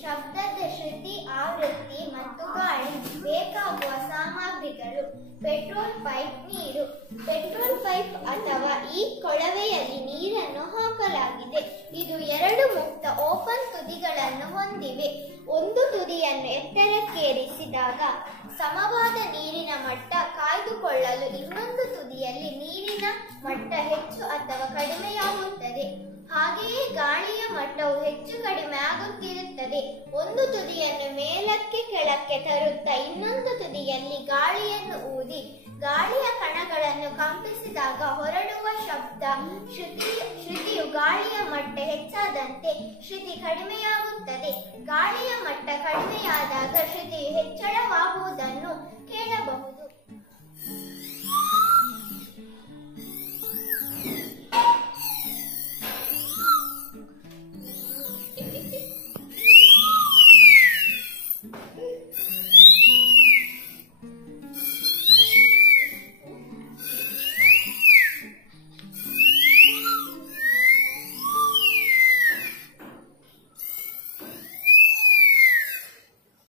ಶಬ್ದದ ಶ್ರುತಿ, ಆವೃತ್ತಿ ಮತ್ತು ಗಾಳಿ. ಬೇಕಾಗುವ ಸಾಮಗ್ರಿಗಳು: ಪೆಟ್ರೋಲ್ ಪೈಪ್, ನೀರು. ಪೆಟ್ರೋಲ್ ಪೈಪ್ ಅಥವಾ ಈ ಕೊಳವೆಯಲ್ಲಿ ನೀರನ್ನು ಹಾಕಲಾಗಿದೆ. ಇದು ಎರಡು ಮುಕ್ತ ಓಪನ್ ತುದಿಗಳನ್ನು ಹೊಂದಿವೆ. ಒಂದು ತುದಿಯನ್ನು ಎತ್ತರಕ್ಕೇರಿಸಿದಾಗ ಸಮವಾದ ನೀರಿನ ಮಟ್ಟ ಕಾಯ್ದುಕೊಳ್ಳಲು ಇನ್ನೊಂದು ತುದಿಯಲ್ಲಿ ನೀರಿನ ಮಟ್ಟ ಹೆಚ್ಚು ಅಥವಾ ಕಡಿಮೆಯಾಗುತ್ತದೆ. ಹಾಗೆಯೇ ಗಾಳಿಯ ಮಟ್ಟವು ಹೆಚ್ಚು ಕಡಿಮೆ ಆಗುತ್ತಿರುತ್ತದೆ. ಒಂದು ತುದಿಯನ್ನು ಮೇಲಕ್ಕೆ ಕೆಳಕ್ಕೆ ತರುತ್ತಾ ಇನ್ನೊಂದು ತುದಿಯಲ್ಲಿ ಗಾಳಿಯನ್ನು ಊದಿ ಗಾಳಿಯ ಕಣಗಳನ್ನು ಕಂಪಿಸಿದಾಗ ಹೊರಡುವ ಶಬ್ದ ಶ್ರುತಿಯು ಗಾಳಿಯ ಮಟ್ಟ ಹೆಚ್ಚಾದಂತೆ ಶ್ರುತಿ ಕಡಿಮೆಯಾಗುತ್ತದೆ. ಗಾಳಿಯ ಮಟ್ಟ ಕಡಿಮೆಯಾದಾಗ ಶ್ರುತಿಯು ಹೆಚ್ಚಳವಾಗುವುದನ್ನು ಕೇಳಬಹುದು.